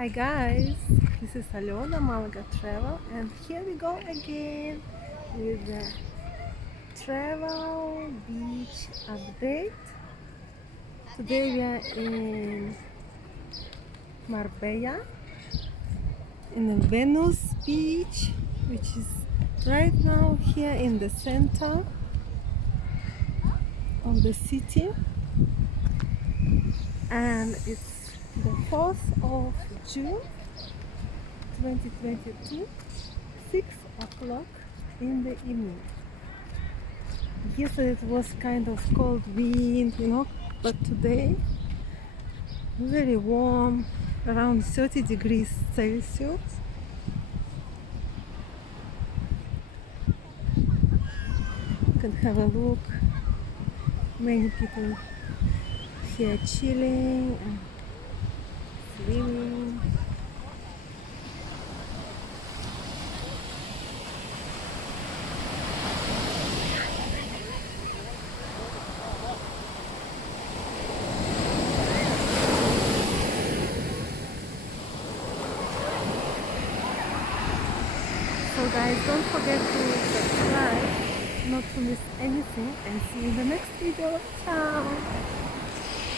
Hi guys, this is Alona Malaga Travel, and here we go again with the travel beach update. Today we are in Marbella, in the Venus beach, which is right now here in the center of the city, and it's the 4th of June 2022, 6 o'clock in the evening. Yesterday it was kind of cold wind, but today very warm, around 30 degrees Celsius. You can have a look. Many people here chilling and swimming. So guys, don't forget to subscribe not to miss anything, and see you in the next video. Ciao!